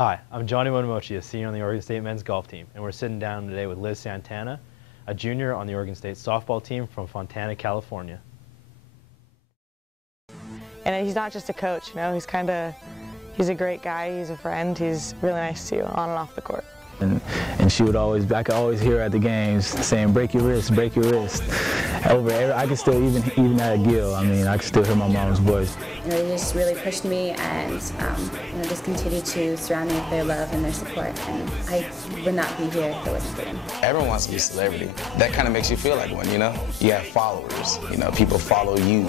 Hi, I'm Jonnie Motomochi, a senior on the Oregon State men's golf team, and we're sitting down today with Liz Santana, a junior on the Oregon State softball team from Fontana, California. And he's not just a coach, you know, he's a great guy, he's a friend, he's really nice to you on and off the court. And she would always, I could always hear her at the games saying, break your wrist, break your wrist. I could still, even at a Gill, I mean, I could still hear my mom's voice. You know, they just really pushed me and, you know, just continued to surround me with their love and their support. And I would not be here if it wasn't for them. Everyone wants to be a celebrity. That kind of makes you feel like one, you know? You have followers, you know, people follow you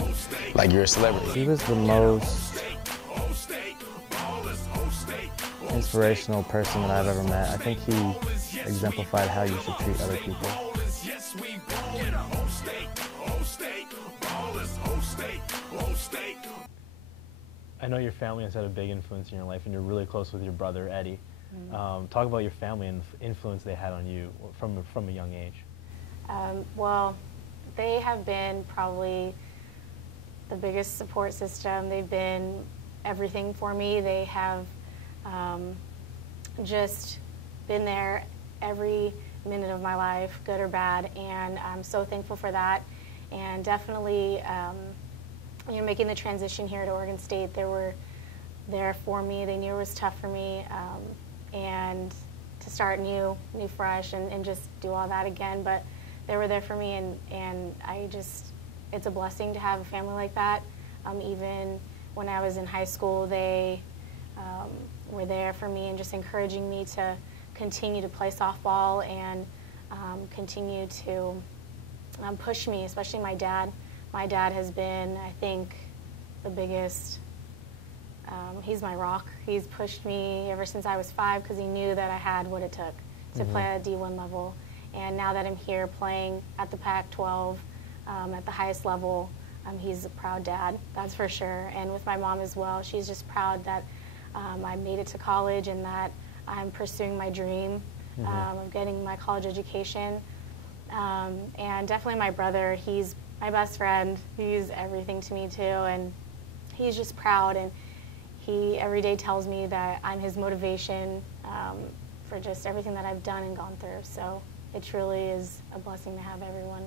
like you're a celebrity. He was the most inspirational person that I've ever met. I think he exemplified how you should treat other people. I know your family has had a big influence in your life, and you're really close with your brother, Eddie. Talk about your family and the influence they had on you from a young age. Well, they have been probably the biggest support system. They've been everything for me. They have just been there every minute of my life, good or bad, and I'm so thankful for that. And definitely, you know, making the transition here to Oregon State, they were there for me. They knew it was tough for me, and to start new, fresh, and just do all that again. But they were there for me, and it's a blessing to have a family like that. Even when I was in high school, they were there for me and just encouraging me to continue to play softball and continue to push me, especially my dad. My dad has been, I think, the biggest, he's my rock. He's pushed me ever since I was 5 because he knew that I had what it took to play at a D1 level. And now that I'm here playing at the Pac-12 at the highest level, he's a proud dad, that's for sure. And with my mom as well, she's just proud that I made it to college and that I'm pursuing my dream of getting my college education. And definitely my brother, he's my best friend. He's everything to me too, and he's just proud, and he every day tells me that I'm his motivation for just everything that I've done and gone through. So it truly is a blessing to have everyone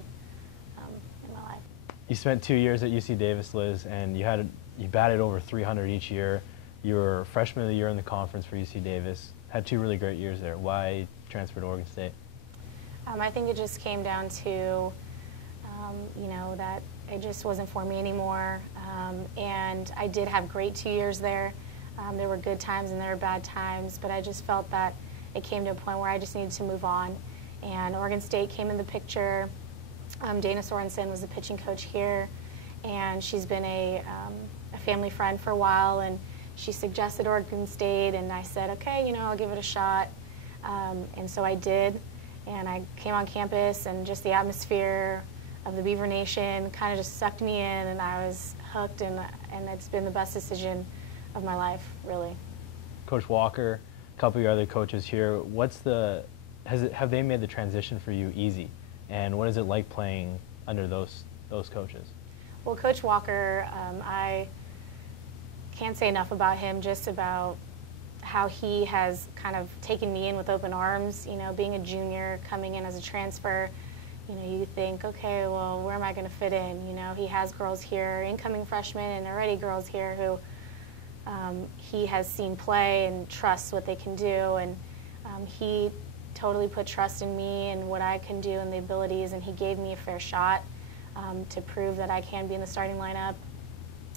in my life. You spent 2 years at UC Davis, Liz, and you batted over 300 each year. You were freshman of the year in the conference for UC Davis. Had 2 really great years there. Why transfer to Oregon State? I think it just came down to, you know, that it just wasn't for me anymore. And I did have great 2 years there. There were good times and there were bad times, but I just felt that it came to a point where I just needed to move on. And Oregon State came in the picture. Dana Sorensen was the pitching coach here, and she's been a family friend for a while, and she suggested Oregon State, and I said, okay, you know, I'll give it a shot. And so I did, and I came on campus, and just the atmosphere of the Beaver Nation kind of just sucked me in, and I was hooked, and it's been the best decision of my life, really. Coach Walker, a couple of your other coaches here, have they made the transition for you easy? And what is it like playing under those coaches? Well, Coach Walker, I can't say enough about him, just about how he has kind of taken me in with open arms. You know, being a junior, coming in as a transfer, you know, you think, okay, well, where am I going to fit in? You know, he has girls here, incoming freshmen, and already girls here who he has seen play and trusts what they can do. And he totally put trust in me and what I can do and the abilities, and he gave me a fair shot to prove that I can be in the starting lineup.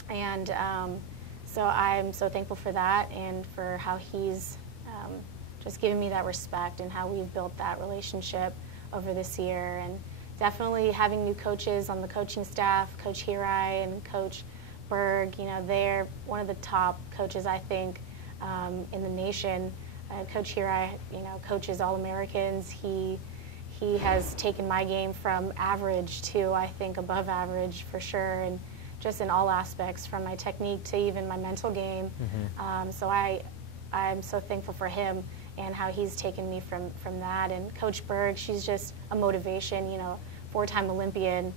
And so I'm so thankful for that and for how he's just given me that respect and how we've built that relationship over this year. And definitely having new coaches on the coaching staff, Coach Hirai and Coach Berg, you know, they're one of the top coaches, I think, in the nation. Coach Hirai, you know, coaches All-Americans. He has taken my game from average to, I think, above average for sure, and just in all aspects, from my technique to even my mental game. So I'm so thankful for him and how he's taken me from that. And Coach Berg, she's just a motivation, you know, 4-time Olympian.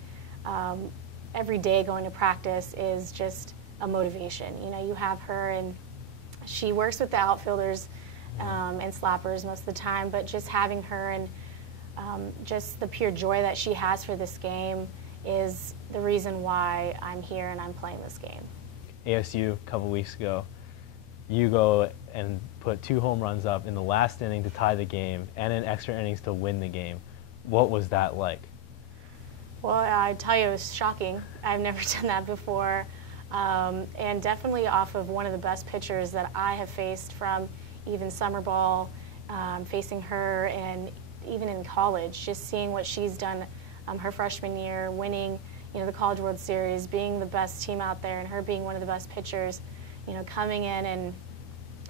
Every day going to practice is just a motivation. You know, you have her, and she works with the outfielders and slappers most of the time, but just having her and just the pure joy that she has for this game is the reason why I'm here and I'm playing this game. ASU, a couple weeks ago, you go and put 2 home runs up in the last inning to tie the game and in extra innings to win the game. What was that like? Well, I tell you, it was shocking. I've never done that before. And definitely off of one of the best pitchers that I have faced from even summer ball, facing her, and even in college, just seeing what she's done her freshman year, winning the College World Series, being the best team out there, and her being one of the best pitchers, coming in and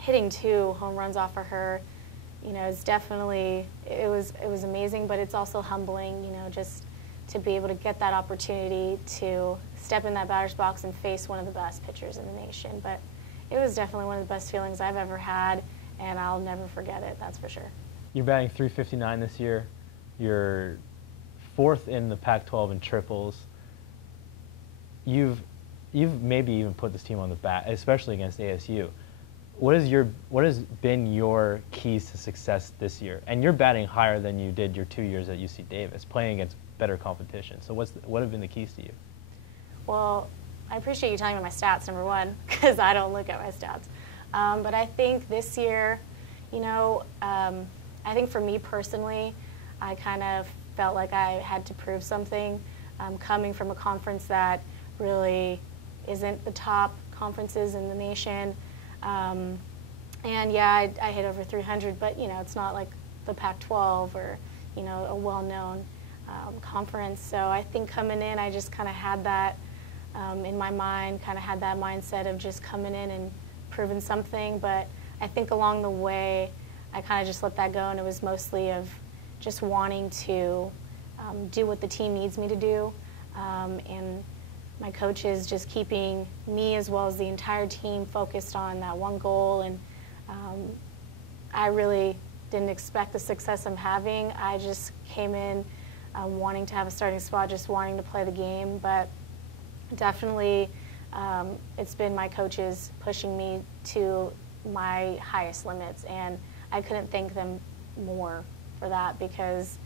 hitting 2 home runs off of her, it's definitely, it was amazing, but it's also humbling, just to be able to get that opportunity to step in that batter's box and face one of the best pitchers in the nation. But it was definitely one of the best feelings I've ever had, and I'll never forget it, that's for sure. You're batting .359 this year. You're 4th in the Pac-12 in triples. You've maybe even put this team on the back, especially against ASU. What has been your keys to success this year? And you're batting higher than you did your 2 years at UC Davis, playing against better competition. So what have been the keys to you? Well, I appreciate you telling me my stats, number one, because I don't look at my stats. But I think this year, I think for me personally, I kind of felt like I had to prove something, coming from a conference that really isn't the top conferences in the nation. And yeah, I hit over 300, but it's not like the Pac-12 or a well-known conference. So I think coming in, I just kind of had that in my mind, kind of had that mindset of just coming in and proving something. But I think along the way, I kind of just let that go, and it was mostly of just wanting to do what the team needs me to do, and my coaches just keeping me as well as the entire team focused on that one goal. And I really didn't expect the success I'm having. I just came in wanting to have a starting spot, just wanting to play the game. But definitely it's been my coaches pushing me to my highest limits, and I couldn't thank them more for that, because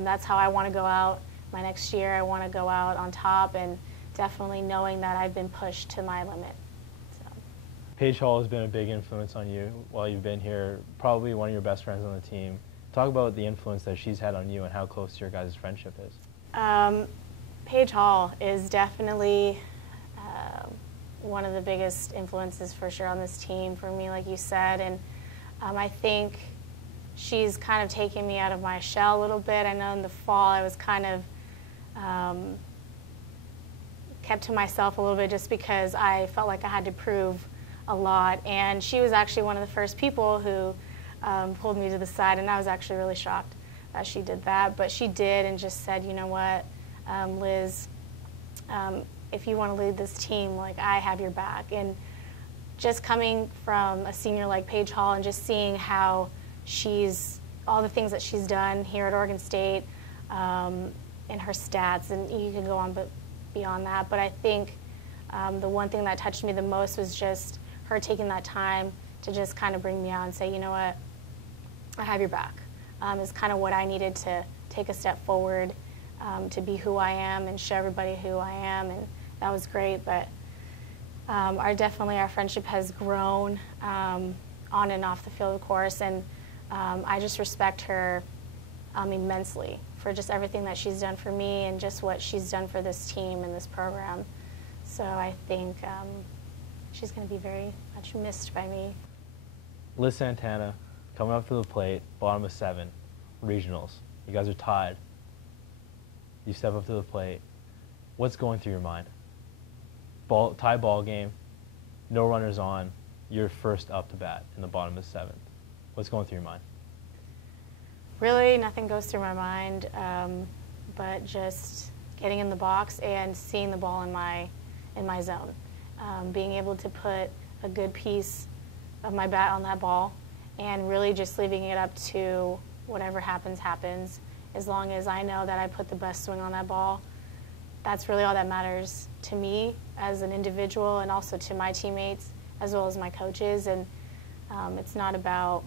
that's how I want to go out my next year. I want to go out on top, and definitely knowing that I've been pushed to my limit. So. Paige Hall has been a big influence on you while you've been here, probably one of your best friends on the team. Talk about the influence that she's had on you and how close your guys' friendship is. Paige Hall is definitely one of the biggest influences for sure on this team for me, like you said. And I think she's kind of taken me out of my shell a little bit. I know in the fall I was kind of kept to myself a little bit just because I felt like I had to prove a lot. And she was actually one of the first people who pulled me to the side, and I was actually really shocked that she did that. But she did, and just said, you know what, Liz, if you want to lead this team, like, I have your back. And just coming from a senior like Paige Hall and just seeing how all the things that she's done here at Oregon State, and her stats, and you can go on but beyond that. But I think the one thing that touched me the most was just her taking that time to just kind of bring me out and say, you know what, I have your back. Is kind of what I needed to take a step forward, to be who I am and show everybody who I am, and that was great. But definitely our friendship has grown on and off the field, of course, and I just respect her immensely for just everything that she's done for me and just what she's done for this team and this program. So I think she's going to be very much missed by me. Liz Santana, coming up to the plate, bottom of 7, regionals. You guys are tied. You step up to the plate. What's going through your mind? Tie ball game, no runners on, you're first up to bat in the bottom of 7th. What's going through your mind? Really, nothing goes through my mind, but just getting in the box and seeing the ball in my zone. Being able to put a good piece of my bat on that ball, and really just leaving it up to whatever happens, happens. As long as I know that I put the best swing on that ball, that's really all that matters to me as an individual, and also to my teammates as well as my coaches. And it's not about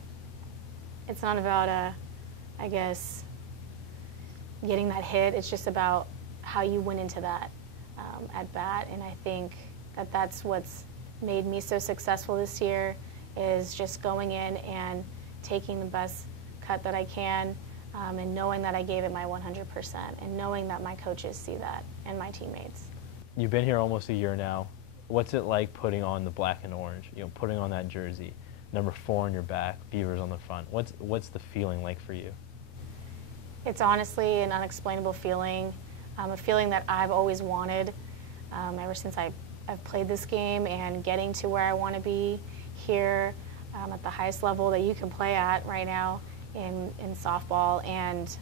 it's not about, I guess, getting that hit. It's just about how you went into that at bat, and I think that that's what's made me so successful this year, is just going in and taking the best cut that I can, and knowing that I gave it my 100%, and knowing that my coaches see that and my teammates. You've been here almost a year now. What's it like putting on the black and orange? You know, putting on that jersey, number 4 on your back, Beavers on the front. What's the feeling like for you? It's honestly an unexplainable feeling, a feeling that I've always wanted ever since I've played this game, and getting to where I want to be here at the highest level that you can play at right now in softball, and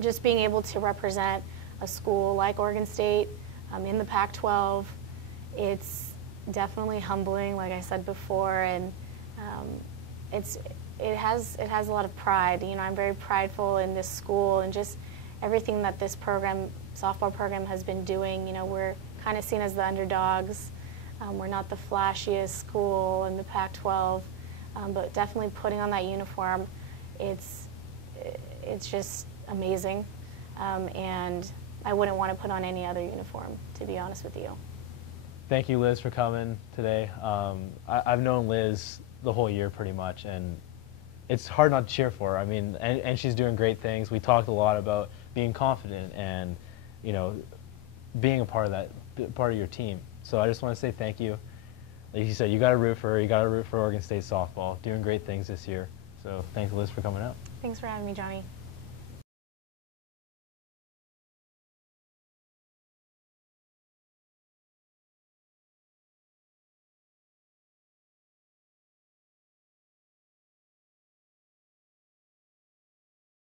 just being able to represent a school like Oregon State in the Pac-12. It's definitely humbling, like I said before, and it has a lot of pride. You know, I'm very prideful in this school and just everything that this program, softball program, has been doing. You know, we're kind of seen as the underdogs. We're not the flashiest school in the Pac-12, but definitely putting on that uniform, it's just amazing, and I wouldn't want to put on any other uniform, to be honest with you. Thank you, Liz, for coming today. I've known Liz the whole year pretty much, and it's hard not to cheer for her. I mean, and she's doing great things. We talked a lot about being confident and, you know, being a part of that, part of your team. So I just want to say thank you. Like you said, you got to root for her. You got to root for Oregon State softball. Doing great things this year. So thanks, Liz, for coming out. Thanks for having me, Johnny.